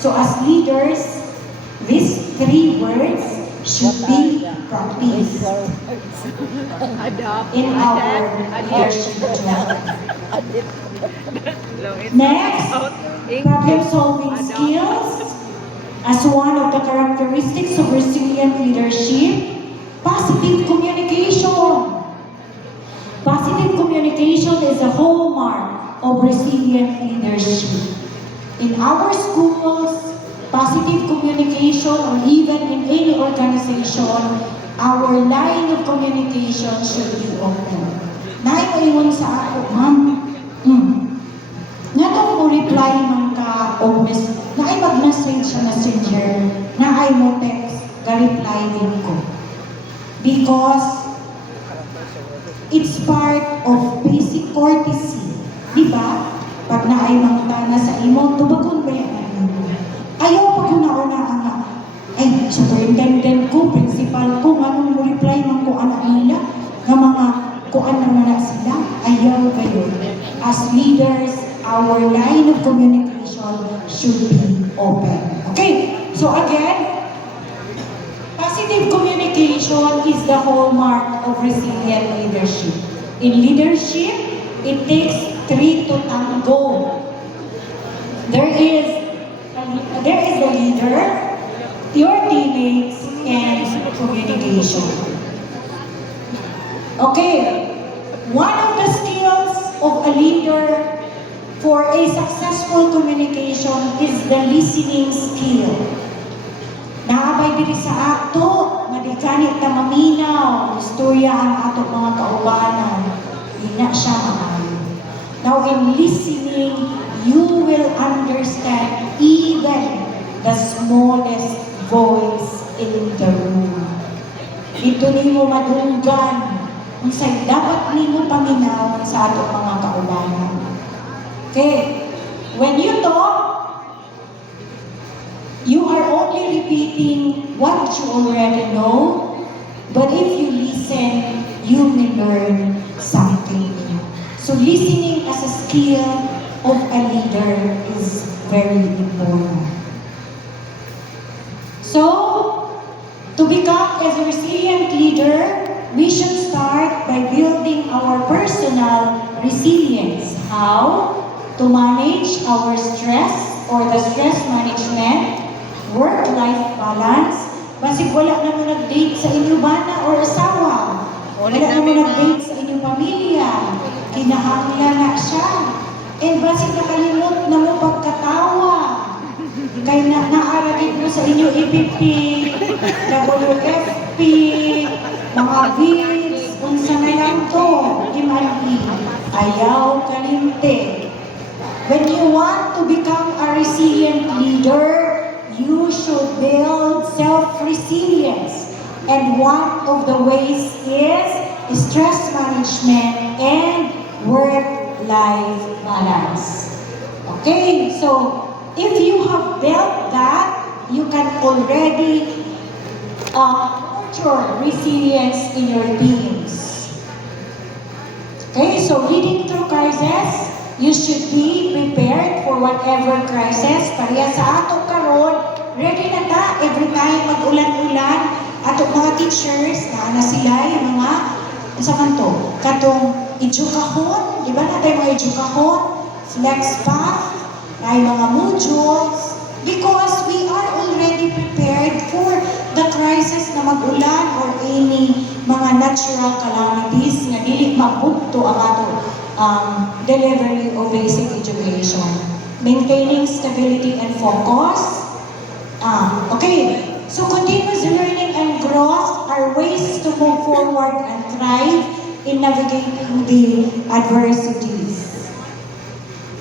So as leaders, these three words should be practiced Adopt. in our leadership job. Next, problem-solving skills. As one of the characteristics of resilient leadership, positive communication. Positive communication is a hallmark of resilient leadership. In our schools, positive communication, or even in any organization, our line of communication should be open. Naiingon sa ako, ma'am, nga daw mo reply man ka o na ay mag-message sa messenger, na ay mo text, ga-reply din ko. Because it's part of basic courtesy. Diba? Pag na ay mangutana sa imo, tubagon ba yan? Ayaw pag una-una nga, ay, superintendent ko, principal ko, anong mo reply man ko anak nila, nga mga kuan naman na sila, ayaw kayo. As leaders, our line of communication should be open. Okay, so again, positive communication is the hallmark of resilient leadership. In leadership, it takes three to tango. There is the leader, your teammates, and communication. Okay, one of the skills of a leader for a successful communication is the listening skill. Naabay diri sa ato, madikanit na maminaw, istorya ang ato mga kaubanan. Hina siya maayo. Now in listening, you will understand even the smallest voice in the room. Ito nimo madunggan kung sa'y dapat nimo paminaw sa ato mga kaubanan. Okay, when you talk, you are only repeating what you already know, but if you listen, you may learn something new. So listening as a skill of a leader is very important. So, to become as a resilient leader, we should start by building our personal resilience. How? To manage our stress or the stress management, work-life balance. Basig wala na mo nag-date sa inyong bana or asawa. Wala na mo nag-date sa inyong pamilya. Kinahanglan na siya. And basig nakalimot na mo pagkatawa. Kaya naaragin mo sa inyong EPP, WFP, mga bills, unsa na lang to, imali. Ayaw kalimte. When you want to become a resilient leader, you should build self-resilience. And one of the ways is stress management and work-life balance. Okay, so if you have built that, you can already nurture resilience in your teams. Okay, so leading through crisis, you should be prepared for whatever crisis. Pareha sa ato karon, ready na ta every time mag-ulan-ulan. Ato mga teachers, na sila yung mga, sa kanto, katong edukahon, di ba natin mga edukahon, flex path, ay mga modules, because we are already prepared for the crisis na mag-ulan or any mga natural calamities na dili mabugto ang ato delivery of basic education. Maintaining stability and focus. Okay, so continuous learning and growth are ways to move forward and thrive in navigating the adversities.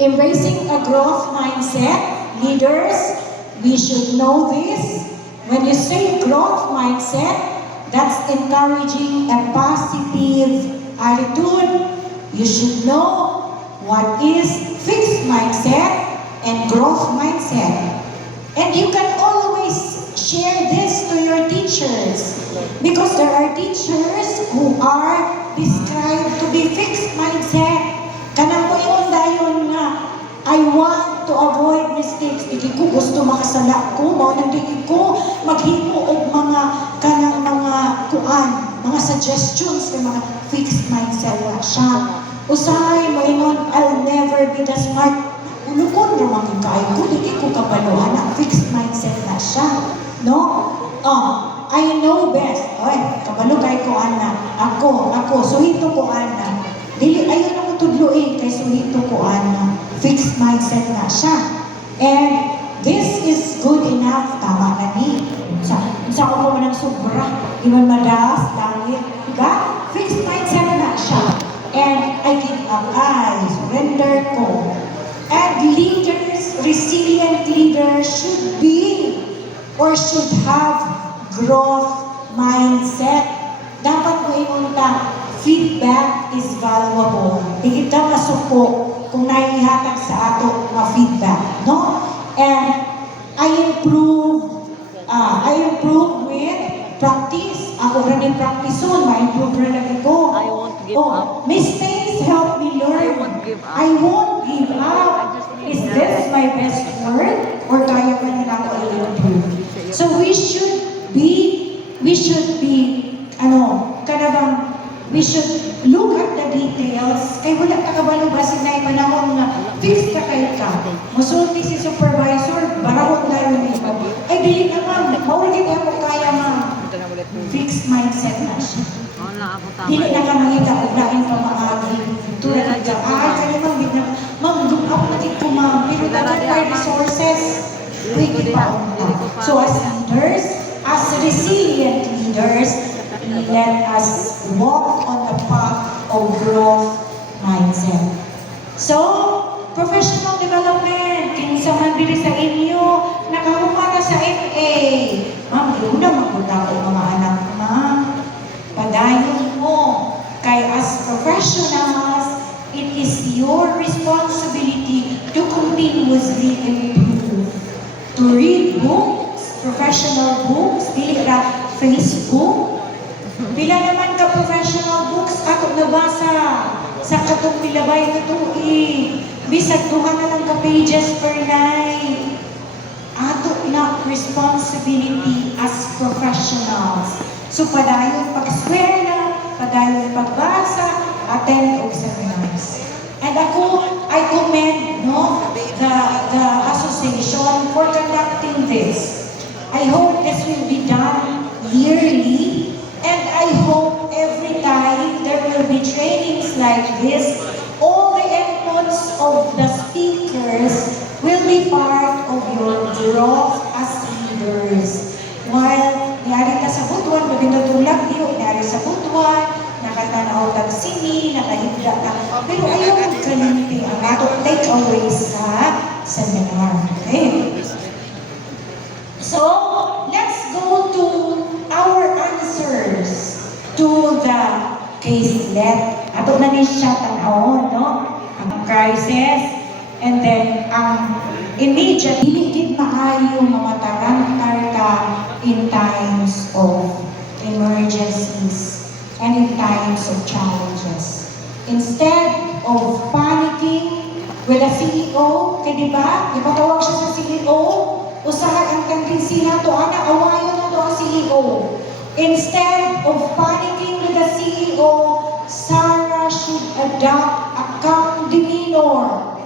Embracing a growth mindset, leaders, we should know this. When you say growth mindset, that's encouraging a positive attitude. You should know what is fixed mindset and growth mindset. And you can always share this to your teachers because there are teachers who are described to be fixed mindset. Kanang mo yung dayon nga, I want to avoid mistakes. Hindi ko gusto makasala ko, mao nang di ko maghimo og mga kanang mga mga suggestions ng mga fixed mindset na siya. Usahay mo ingon, I'll never be the smart. Ulukon naman kay ko, hindi ko kabaluhan na fixed mindset na siya. No? I know best. Oy, kabalo kay ko ana. Ako, suhito ko ana. Dili ayon ako tudluin kay suhito ko ana. Fixed mindset na siya. And this is good enough. Tama na ni. Sa ako man ang sobra. Di man madalas, langit. Diba? Fixed mindset na siya. And I give up. I surrender ko. And leaders, resilient leaders should be or should have growth mindset. Dapat mo imunta, feedback is valuable. Di kita masuko kung naihatag sa ato na feedback. No? And I improve with practice. Ako rin yung practice on. Ma-improve rin lagi ko. I won't give up. Mistakes help me learn. I won't give up. I won't give up. Is this my best word? Or kaya pa nila ako i-improve? So we should be, we should look at the details. Kay wala ka kabalo ba sinay panahon na fixed ka kayo ka. Musulti si supervisor, barahon na rin ito. Ay, dili naman, maulit ako kaya fixed mindset na siya. Dili na ka mangita, uglain pa maagi. Tulad ka, kaya ma'am, ako natin ko ma'am, pero dapat may resources. Wait, so as leaders, as resilient leaders, let us walk on the path of growth mindset. So, professional development, kinsa man diri sa inyo, nakahumata sa FA. Ma'am, una magbuta ko mga anak, ma'am. Padayon mo. Kay as professionals, it is your responsibility to continuously improve. To read books, professional books, dili ra Facebook. Pila naman ka professional books ato nabasa sa katong milabay na tuig. Bisag duha na lang ka pages per night. Ato na responsibility as professionals. So padayon pag-eskwela, padayon pagbasa, attend og seminars. And I commend the association for conducting this. I hope this will be done yearly, and I hope every time there will be trainings like this, all the inputs of the speakers will be part of your growth as leaders. While niyari ta sa butuan, mabinatulak niyo, niyari sa butuan, nakatanaw tag sini, nakahigda ka. Pero ayaw magkalimpi ang atong takeaway sa seminar. Okay? So, let's go to our answers to the caselet. Ato na ni siya tanawon, no? Ang crisis, and then ang immediate, hindi maayo mamatarantar ka in times of emergencies and in times of challenges. Instead of panicking with a CEO, kaya diba, ipatawag siya sa CEO, usahan ang tendency na to, awayon na to ang CEO. Instead of panicking with the CEO, Sarah should adopt a calm demeanor.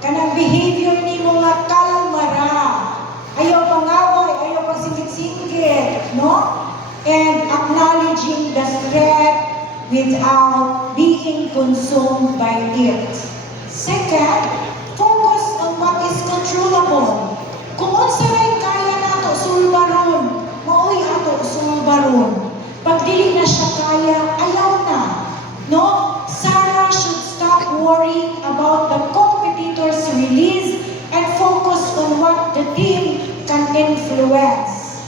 Kanang behavior ni mga kalmara. Ayaw pangaway, ayaw pagsingit-singit, no? And acknowledging the threat without being consumed by it. Second, focus on what is controllable. Kung unsa ray kaya nato sulbaron, maoy ato sulbaron. Pag dili na siya kaya, ayaw na. No? Sarah should stop worrying about the competitor's release and focus on what the team can influence.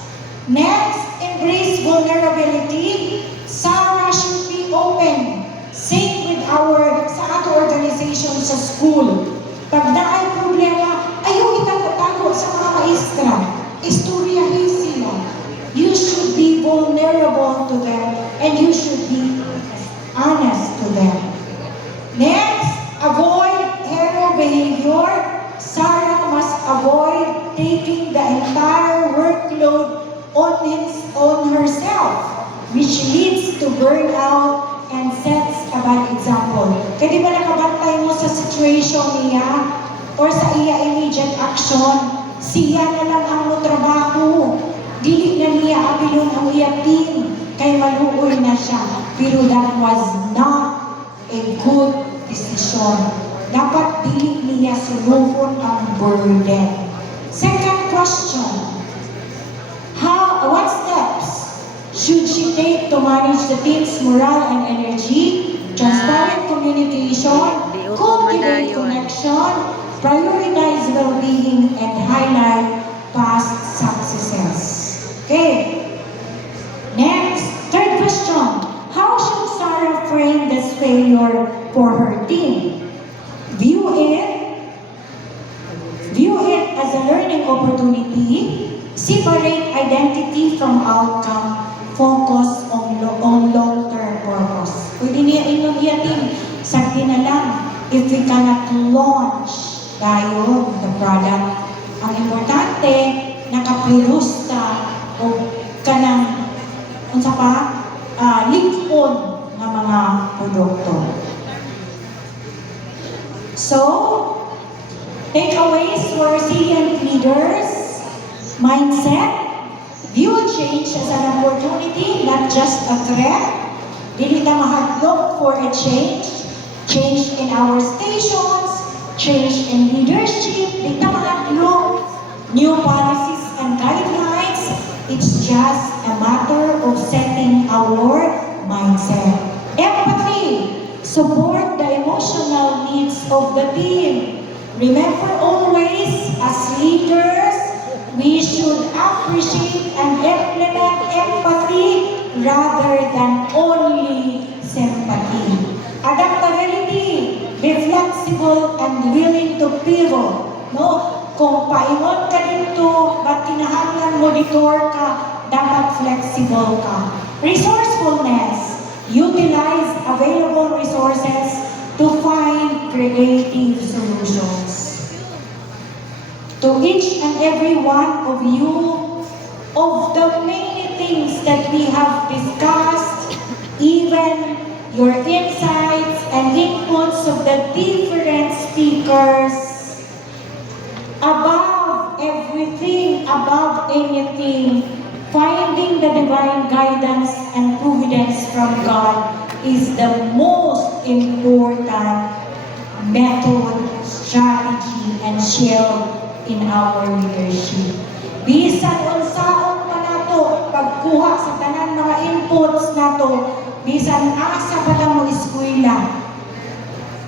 Next, embrace vulnerability. Sarah should be open. Same with sa ato organization sa school. Pag naay problema, ayaw itago-tago sa mga maestra. Istoryahin sila. You should be vulnerable to them and you should be honest to them. Next, avoid hero behavior. Sarah the entire workload on herself, which leads to burnout and sets a bad example. Kaya di ba nakabantay mo sa situation niya or sa iya immediate action, siya na lang ang trabaho. Dili na niya abilon ang iya team kay maluoy na siya. Pero that was not a good decision. Dapat dili niya sulufon ang burden. Second question, what steps should she take to manage the team's morale and energy? Transparent communication, cultivate connection, prioritize well-being, and highlight past successes. Okay. Next, third question. How should Sarah frame this failure for her team? View it as a learning opportunity. Separate identity from outcome. Focus on long-term purpose. Pwede niya inyong iyatin. Sabi na lang, if we cannot launch tayo the product, ang importante, nakaproduce ka o kanang unsa pa, link-on ng mga produkto. So, takeaways for resilient leaders, mindset, view change as an opportunity, not just a threat. Dili ta mahadlok for a change in our stations, change in leadership, dili ta mahadlok new policies and guidelines. It's just a matter of setting our mindset. Empathy, support the emotional needs of the team. Remember always, as leaders, we should appreciate and implement empathy rather than only sympathy. Adaptability, be flexible and willing to pivot. No? Kung paingon ka dito, ba't kinahanglan monitor ka, dapat flexible ka. Resourcefulness, utilize available resources to find creative solutions. To each and every one of you, of the many things that we have discussed, even your insights and inputs of the different speakers, above everything, above anything, finding the divine guidance and providence from God is the most important method, strategy, and shield in our leadership. Bisan unsaon pa nato pagkuha sa tanan mga inputs nato, bisan asa pa ta mo eskwela.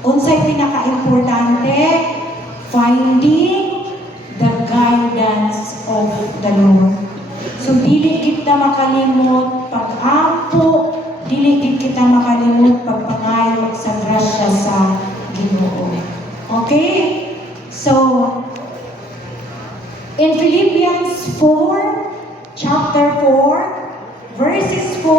Unsay pinaka-importante? Finding the guidance of the Lord. So dili kita makalimot pag-ampo, dili kita makalimot pagpangayo sa grasya sa Ginoo. Okay? So in Philippians 4, chapter 4, verses 4,